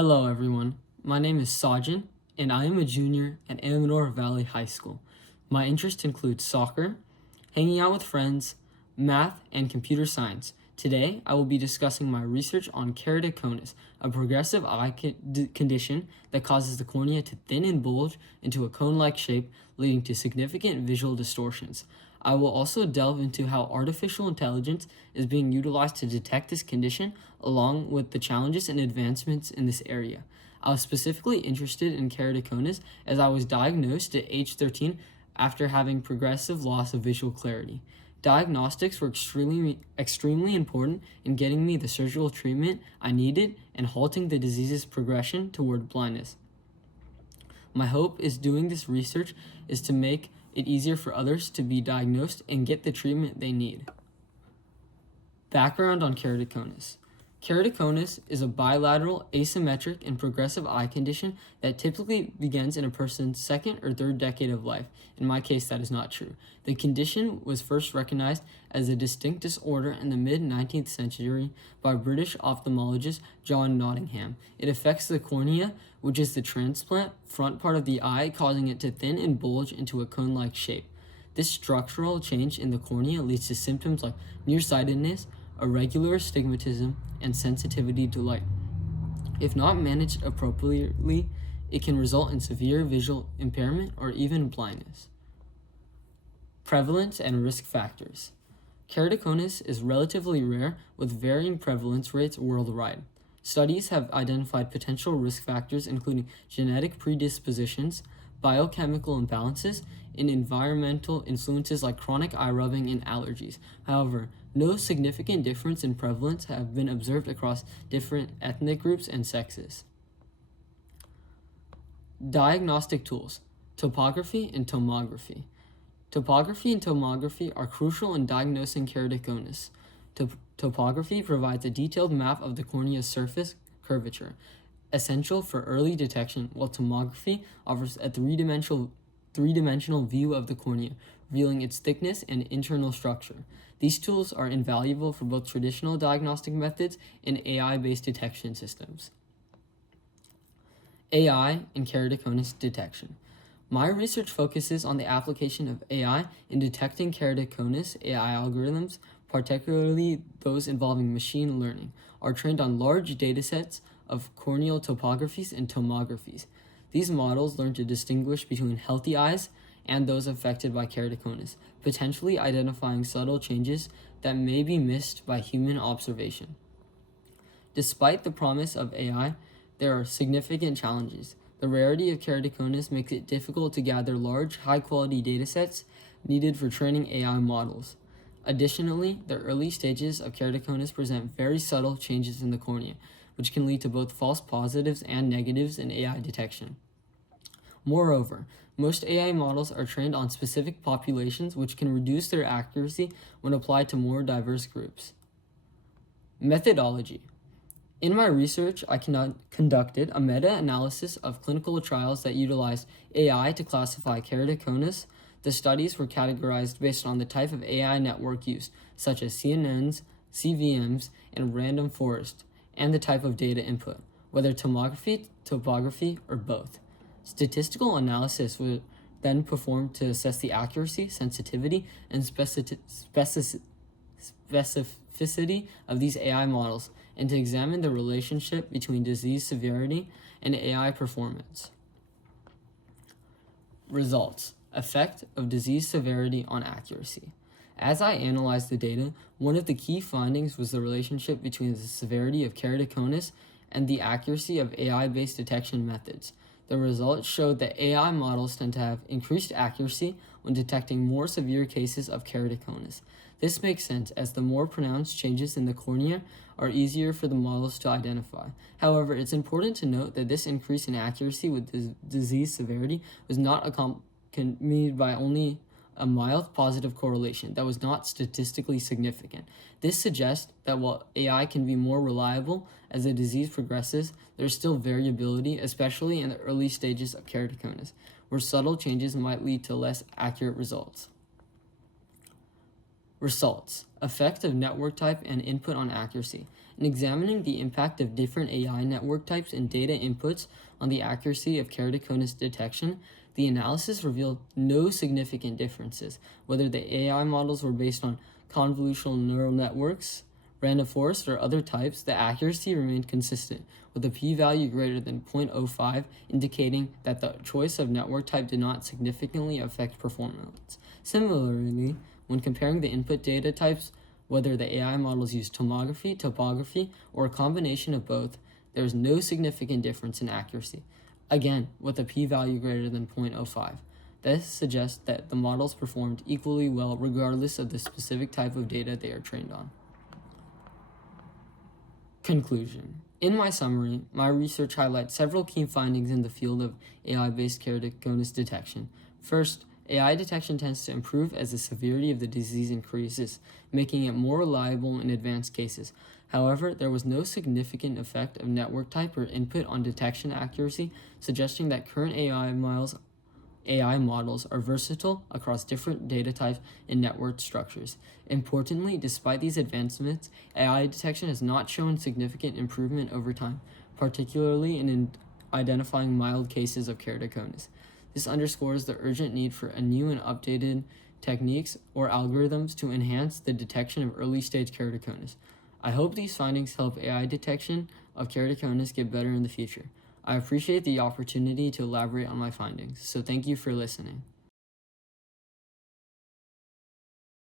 Hello everyone, my name is Sajen and I am a junior at Amador Valley High School. My interests include soccer, hanging out with friends, math, and computer science. Today, I will be discussing my research on keratoconus, a progressive eye condition that causes the cornea to thin and bulge into a cone-like shape, leading to significant visual distortions. I will also delve into how artificial intelligence is being utilized to detect this condition, along with the challenges and advancements in this area. I was specifically interested in keratoconus as I was diagnosed at age 13 after having progressive loss of visual clarity. Diagnostics were extremely important in getting me the surgical treatment I needed and halting the disease's progression toward blindness. My hope is doing this research is to make it easier for others to be diagnosed and get the treatment they need. Background on keratoconus. Keratoconus is a bilateral, asymmetric, and progressive eye condition that typically begins in a person's second or third decade of life. In my case, that is not true. The condition was first recognized as a distinct disorder in the mid-19th century by British ophthalmologist John Nottingham. It affects the cornea, which is the transplant front part of the eye, causing it to thin and bulge into a cone-like shape. This structural change in the cornea leads to symptoms like nearsightedness, irregular astigmatism, and sensitivity to light. If not managed appropriately, it can result in severe visual impairment or even blindness. Prevalence and risk factors. Keratoconus is relatively rare with varying prevalence rates worldwide. Studies have identified potential risk factors including genetic predispositions, biochemical imbalances, and environmental influences like chronic eye rubbing and allergies. However, no significant difference in prevalence have been observed across different ethnic groups and sexes. Diagnostic tools, topography and tomography. Topography and tomography are crucial in diagnosing keratoconus. Topography provides a detailed map of the cornea's surface curvature, essential for early detection, while tomography offers a three-dimensional view of the cornea, revealing its thickness and internal structure. These tools are invaluable for both traditional diagnostic methods and AI-based detection systems. AI and keratoconus detection. My research focuses on the application of AI in detecting keratoconus. AI algorithms, particularly those involving machine learning, are trained on large datasets of corneal topographies and tomographies. These models learn to distinguish between healthy eyes and those affected by keratoconus, potentially identifying subtle changes that may be missed by human observation. Despite the promise of AI, there are significant challenges. The rarity of keratoconus makes it difficult to gather large, high-quality datasets needed for training AI models. Additionally, the early stages of keratoconus present very subtle changes in the cornea, which can lead to both false positives and negatives in AI detection. Moreover, most AI models are trained on specific populations, which can reduce their accuracy when applied to more diverse groups. Methodology. In my research, I conducted a meta-analysis of clinical trials that utilized AI to classify keratoconus. The studies were categorized based on the type of AI network used, such as CNNs, CVMs, and random forest, and the type of data input, whether tomography, topography, or both. Statistical analysis was then performed to assess the accuracy, sensitivity, and specificity of these AI models and to examine the relationship between disease severity and AI performance. Results. Effect of disease severity on accuracy. As I analyzed the data, one of the key findings was the relationship between the severity of keratoconus and the accuracy of AI-based detection methods. The results showed that AI models tend to have increased accuracy when detecting more severe cases of keratoconus. This makes sense as the more pronounced changes in the cornea are easier for the models to identify. However, it's important to note that this increase in accuracy with disease severity was not accompanied by only a mild positive correlation that was not statistically significant. This suggests that while AI can be more reliable as the disease progresses, there's still variability, especially in the early stages of keratoconus, where subtle changes might lead to less accurate results. Results: effect of network type and input on accuracy. In examining the impact of different AI network types and data inputs on the accuracy of keratoconus detection, the analysis revealed no significant differences. Whether the AI models were based on convolutional neural networks, random forest, or other types, the accuracy remained consistent, with a p-value greater than 0.05 indicating that the choice of network type did not significantly affect performance. Similarly, when comparing the input data types, whether the AI models use tomography, topography, or a combination of both, there is no significant difference in accuracy, again with a p-value greater than 0.05. This suggests that the models performed equally well regardless of the specific type of data they are trained on. Conclusion. In my summary, my research highlights several key findings in the field of AI-based keratoconus detection. First, AI detection tends to improve as the severity of the disease increases, making it more reliable in advanced cases. However, there was no significant effect of network type or input on detection accuracy, suggesting that current AI models are versatile across different data types and network structures. Importantly, despite these advancements, AI detection has not shown significant improvement over time, particularly in identifying mild cases of keratoconus. This underscores the urgent need for a new and updated techniques or algorithms to enhance the detection of early-stage keratoconus. I hope these findings help AI detection of keratoconus get better in the future. I appreciate the opportunity to elaborate on my findings, so thank you for listening.